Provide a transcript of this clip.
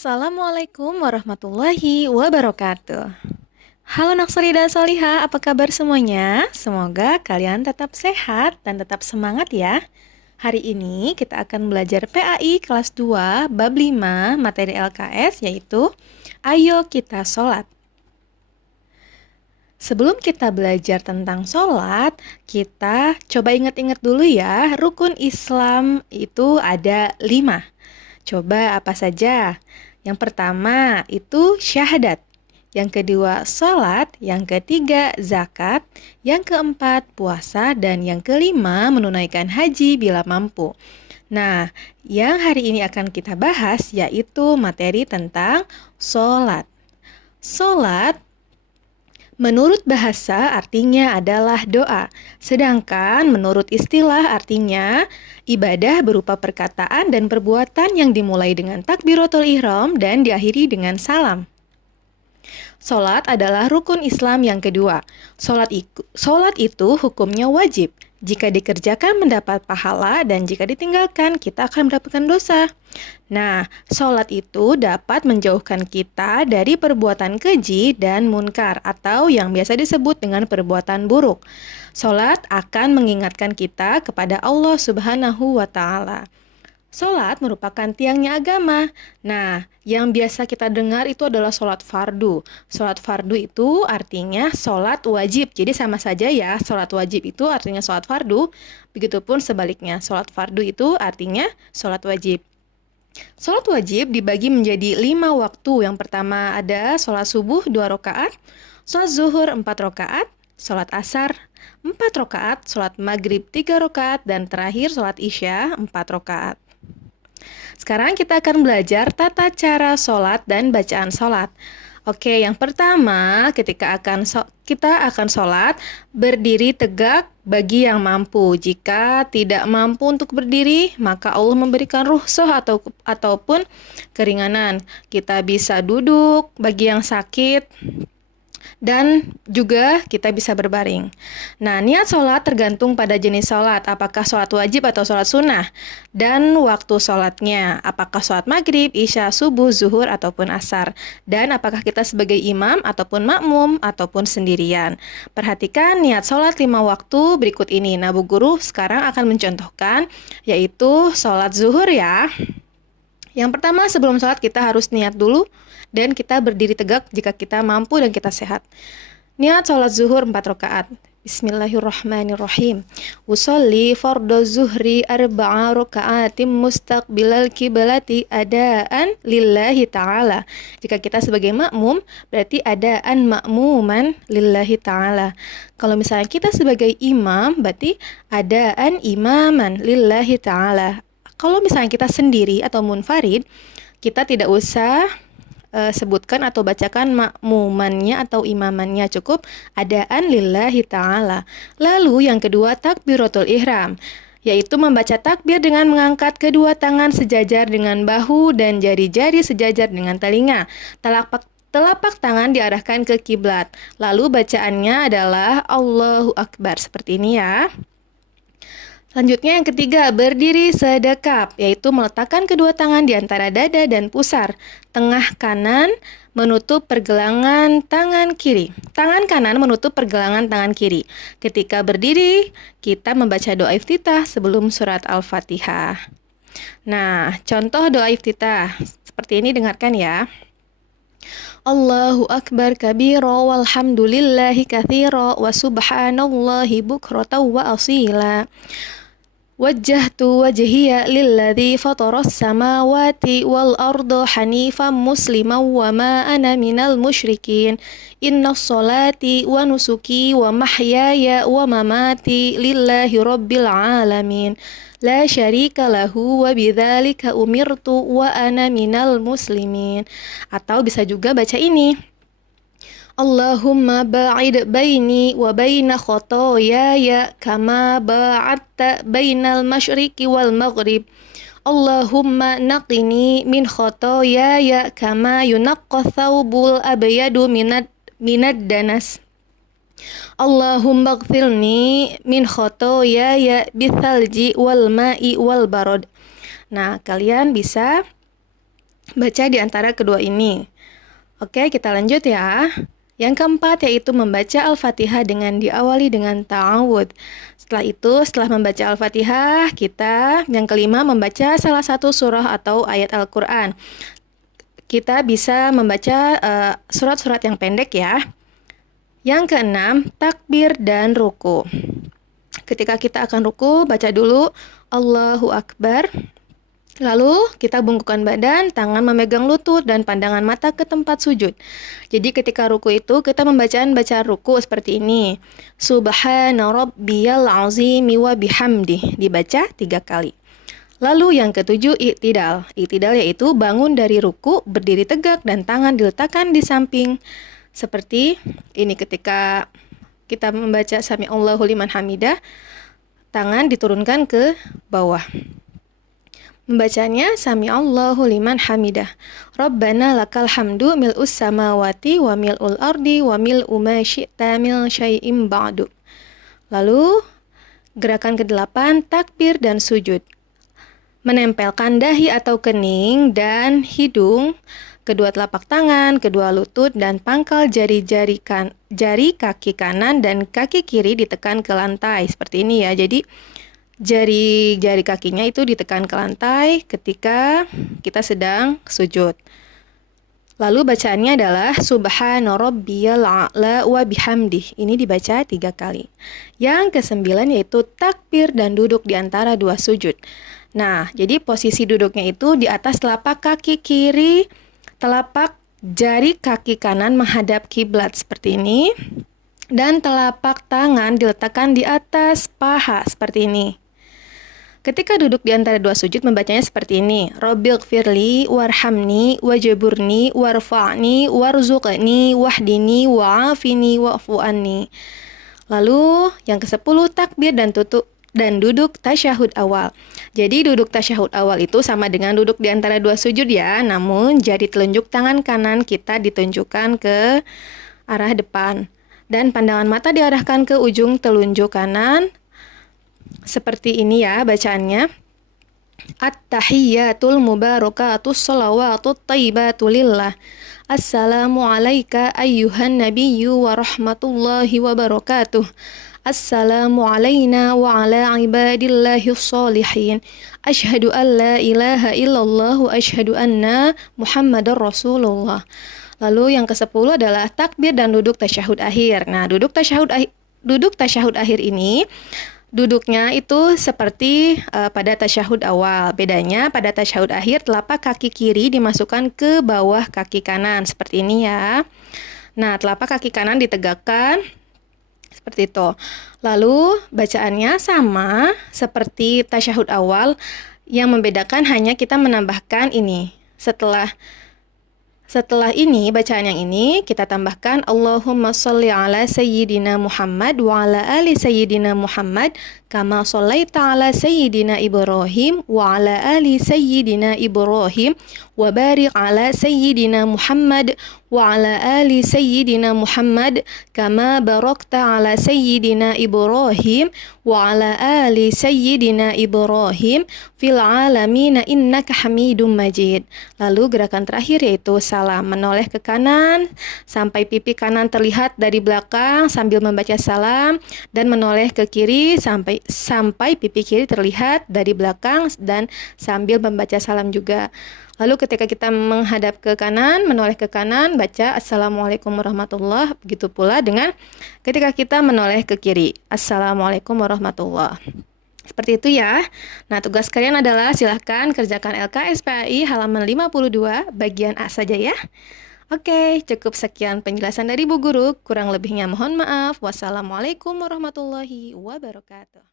Assalamualaikum warahmatullahi wabarakatuh. Halo Naksari dan Solihah, apa kabar semuanya? Semoga kalian tetap sehat dan tetap semangat ya. Hari ini kita akan belajar PAI kelas 2 bab 5 materi LKS, yaitu Ayo Kita Sholat. Sebelum kita belajar tentang sholat, kita coba ingat-ingat dulu ya, rukun Islam itu ada 5. Coba apa saja? Yang pertama itu syahadat, yang kedua sholat, yang ketiga zakat, yang keempat puasa, dan yang kelima menunaikan haji bila mampu. Nah, yang hari ini akan kita bahas yaitu materi tentang sholat. Sholat menurut bahasa artinya adalah doa, sedangkan menurut istilah artinya ibadah berupa perkataan dan perbuatan yang dimulai dengan takbiratul ihram dan diakhiri dengan salam. Sholat adalah rukun Islam yang kedua. Sholat itu hukumnya wajib. Jika dikerjakan mendapat pahala dan jika ditinggalkan kita akan mendapatkan dosa. Nah, sholat itu dapat menjauhkan kita dari perbuatan keji dan munkar atau yang biasa disebut dengan perbuatan buruk. Sholat akan mengingatkan kita kepada Allah Subhanahu wa Ta'ala. Sholat merupakan tiangnya agama. Nah, yang biasa kita dengar itu adalah sholat fardu. Sholat fardu itu artinya sholat wajib. Jadi sama saja ya, sholat wajib itu artinya sholat fardu. Begitupun sebaliknya, sholat fardu itu artinya sholat wajib. Sholat wajib dibagi menjadi 5 waktu. Yang pertama ada sholat subuh 2 rakaat, sholat zuhur 4 rakaat, sholat asar 4 rakaat, sholat maghrib 3 rakaat, dan terakhir sholat isya 4 rakaat. Sekarang kita akan belajar tata cara sholat dan bacaan sholat. Oke, yang pertama kita akan sholat berdiri tegak bagi yang mampu. Jika tidak mampu untuk berdiri, maka Allah memberikan rukhsah ataupun keringanan. Kita bisa duduk bagi yang sakit, dan juga kita bisa berbaring. Nah, niat sholat tergantung pada jenis sholat, apakah sholat wajib atau sholat sunnah, dan waktu sholatnya, apakah sholat maghrib, isya, subuh, zuhur, ataupun asar, dan apakah kita sebagai imam, ataupun makmum, ataupun sendirian. Perhatikan niat sholat 5 waktu berikut ini. Nah, Bu Guru sekarang akan mencontohkan, yaitu sholat zuhur ya. Yang pertama, sebelum sholat kita harus niat dulu, dan kita berdiri tegak jika kita mampu dan kita sehat. Niat sholat zuhur 4 rakaat. Bismillahirrahmanirrahim. Usolli fardhu zuhri 4 rakaatim mustaqbilal kiblati adaan lillahi ta'ala. Jika kita sebagai makmum, berarti adaan makmuman lillahi ta'ala. Kalau misalnya kita sebagai imam, berarti adaan imaman lillahi ta'ala. Kalau misalnya kita sendiri atau munfarid, kita tidak usah sebutkan atau bacakan makmumannya atau imamannya, cukup adaan lillahi ta'ala. Lalu yang kedua takbiratul ihram, yaitu membaca takbir dengan mengangkat kedua tangan sejajar dengan bahu dan jari-jari sejajar dengan telinga. Telapak tangan diarahkan ke kiblat. Lalu bacaannya adalah Allahu Akbar, seperti ini ya. Selanjutnya yang ketiga, berdiri sedekap, yaitu meletakkan kedua tangan di antara dada dan pusar. Tengah kanan menutup pergelangan tangan kiri. Tangan kanan menutup pergelangan tangan kiri. Ketika berdiri, kita membaca doa iftitah sebelum surat Al-Fatihah. Nah, contoh doa iftitah seperti ini, dengarkan ya. Allahu Akbar kabira walhamdulillahi katsira wa subhanallahi bukratan wa asila. Wajjahtu wajhiya lilladzi fataras samawati wal arda hanifan musliman wa ma ana minal musyrikin. Innas salati wa nusuki wa mahyaya wa mamati lillahi rabbil alamin. La syarika lahu wa bidzalika umirtu wa ana minal muslimin. Atau bisa juga baca ini. Allahumma ba'id baini wa baina khotoyaya kama ba'adta bainal masyriqi wal maghrib. Allahumma naqini min khotoyaya kama yunaqqa thawbul abyadu minad danas. Allahumma ighfirni min khotoyaya bithalji wal ma'i wal barad. Nah, kalian bisa baca di antara kedua ini. Oke, kita lanjut ya. Yang keempat yaitu membaca Al-Fatihah dengan diawali dengan ta'awud. Setelah itu, setelah membaca Al-Fatihah, kita yang kelima membaca salah satu surah atau ayat Al-Quran. Kita bisa membaca surat-surat yang pendek ya. Yang keenam, takbir dan ruku. Ketika kita akan ruku, baca dulu Allahu Akbar. Lalu kita bungkukkan badan, tangan memegang lutut dan pandangan mata ke tempat sujud. Jadi ketika ruku itu kita bacaan ruku seperti ini. Subhana rabbiyal azimi wa bihamdih. Dibaca 3 kali. Lalu yang ketujuh, i'tidal. I'tidal yaitu bangun dari ruku, berdiri tegak dan tangan diletakkan di samping. Seperti ini ketika kita membaca Sami Allahu liman hamidah, tangan diturunkan ke bawah. Membacanya Sami Allahu liman hamidah. Rabbana lakal hamdu mil'us samawati wa mil'ul ardi wa mil'u ma syi'ta mil syai'im ba'du. Lalu gerakan ke-8 takbir dan sujud. Menempelkan dahi atau kening dan hidung, kedua telapak tangan, kedua lutut dan pangkal jari kaki kanan dan kaki kiri ditekan ke lantai seperti ini ya. Jadi jari kakinya itu ditekan ke lantai ketika kita sedang sujud. Lalu bacaannya adalah Subhana rabbiyal a'la wa bihamdih. Ini dibaca 3 kali. Yang ke-9 yaitu takbir dan duduk di antara 2 sujud. Nah, jadi posisi duduknya itu di atas telapak kaki kiri, telapak jari kaki kanan menghadap kiblat seperti ini, dan telapak tangan diletakkan di atas paha seperti ini. Ketika duduk di antara 2 sujud membacanya seperti ini. Rabbighfirli warhamni wajburni warfa'ni warzuqni wahdini wa'afini wa'fu anni. Lalu yang ke-10 takbir dan duduk tasyahud awal. Jadi duduk tasyahud awal itu sama dengan duduk di antara 2 sujud ya, namun jari telunjuk tangan kanan kita ditunjukkan ke arah depan dan pandangan mata diarahkan ke ujung telunjuk kanan. Seperti ini ya bacaannya. At-tahiyyatul mubarakatus shalawatut thayyibatu lillah. Assalamu alayka ayyuhan nabiyyu wa rahmatullahi wa barakatuh. Assalamu alayna wa ala ibadillahis sholihin. Asyhadu an la ilaha illallah wa asyhadu anna Muhammadar Rasulullah. Lalu yang ke-10 adalah takbir dan duduk tasyahud akhir. Nah, duduk tasyahud akhir ini duduknya itu seperti pada tasyahud awal. Bedanya pada tasyahud akhir telapak kaki kiri dimasukkan ke bawah kaki kanan seperti ini ya. Nah, telapak kaki kanan ditegakkan seperti itu. Lalu bacaannya sama seperti tasyahud awal, yang membedakan hanya kita menambahkan ini. Setelah ini, bacaan yang ini, kita tambahkan Allahumma sholli ala Sayyidina Muhammad wa ala ali Sayyidina Muhammad kama shollaita ala Sayyidina Ibrahim wa ala ali Sayyidina Ibrahim wa barik ala Sayyidina Muhammad wa ala ali Sayyidina Muhammad kama barakta ala Sayyidina Ibrahim wa ala ali Sayyidina Ibrahim fil alamin innaka Hamidum Majid. Lalu gerakan terakhir yaitu salam, menoleh ke kanan sampai pipi kanan terlihat dari belakang sambil membaca salam, dan menoleh ke kiri sampai pipi kiri terlihat dari belakang dan sambil membaca salam juga. Lalu ketika kita menghadap ke kanan, menoleh ke kanan, baca Assalamualaikum warahmatullahi. Begitu pula dengan ketika kita menoleh ke kiri, Assalamualaikum warahmatullahi. Seperti itu ya. Nah, tugas kalian adalah silahkan kerjakan LKSPAI halaman 52 bagian A saja ya. Oke, cukup sekian penjelasan dari Bu Guru. Kurang lebihnya mohon maaf. Wassalamualaikum warahmatullahi wabarakatuh.